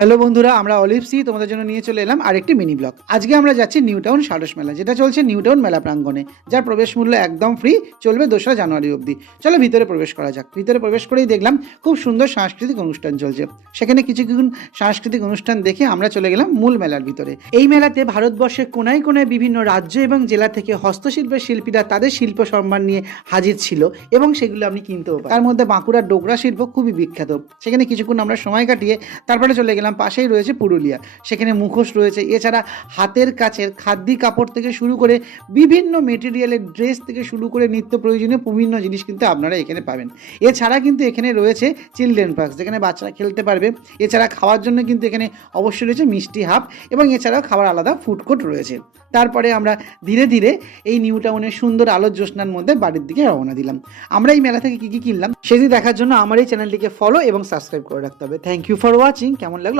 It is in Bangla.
হ্যালো বন্ধুরা, আমরা অলিভসি তোমাদের জন্য নিয়ে চলে এলাম আরেকটি মিনি ব্লগ। আজকে আমরা যাচ্ছি নিউ টাউন সারস মেলা, যেটা চলছে নিউ টাউন মেলা প্রাঙ্গণে, যার প্রবেশ মূল্য একদম ফ্রি, চলবে 2রা জানুয়ারি অবধি। চলো ভিতরে প্রবেশ করা যাক। ভিতরে প্রবেশ করেই দেখলাম খুব সুন্দর সাংস্কৃতিক অনুষ্ঠান চলছে। সেখানে কিছুক্ষণ সাংস্কৃতিক অনুষ্ঠান দেখে আমরা চলে গেলাম মূল মেলার ভিতরে। এই মেলাতে ভারতবর্ষের কোনায় কোনায় বিভিন্ন রাজ্য এবং জেলা থেকে হস্তশিল্পের শিল্পীরা তাদের শিল্প সম্মান নিয়ে হাজির ছিল এবং সেগুলো আপনি কিনতেও পারেন। তার মধ্যে বাঁকুড়ার ডোগরা শিল্প খুবই বিখ্যাত। সেখানে কিছুক্ষণ আমরা সময় কাটিয়ে তারপরে চলে গেলাম, পাশেই রয়েছে পুরুলিয়া, সেখানে মুখোশ রয়েছে। এছাড়া হাতের কাছের খাদ্যি কাপড় থেকে শুরু করে বিভিন্ন মেটেরিয়ালের ড্রেস থেকে শুরু করে নিত্য প্রয়োজনীয় বিভিন্ন জিনিস কিন্তু আপনারা এখানে পাবেন। এছাড়া কিন্তু এখানে রয়েছে চিলড্রেন পার্ক, যেখানে বাচ্চারা খেলতে পারবে। এছাড়া খাওয়ার জন্য কিন্তু এখানে অবশ্যই রয়েছে মিষ্টি হাব, এবং এছাড়াও খাবার আলাদা ফুড কোর্ট রয়েছে। তারপরে আমরা ধীরে ধীরে এই নিউ টাউনের সুন্দর আলোর জ্যোৎস্নার মধ্যে বাড়ির দিকে রওনা দিলাম। আমরা এই মেলা থেকে কী কী কিনলাম সেটি দেখার জন্য আমার এই চ্যানেলটিকে ফলো এবং সাবস্ক্রাইব করে রাখতে হবে। Thank you for watching. কেমন লাগলো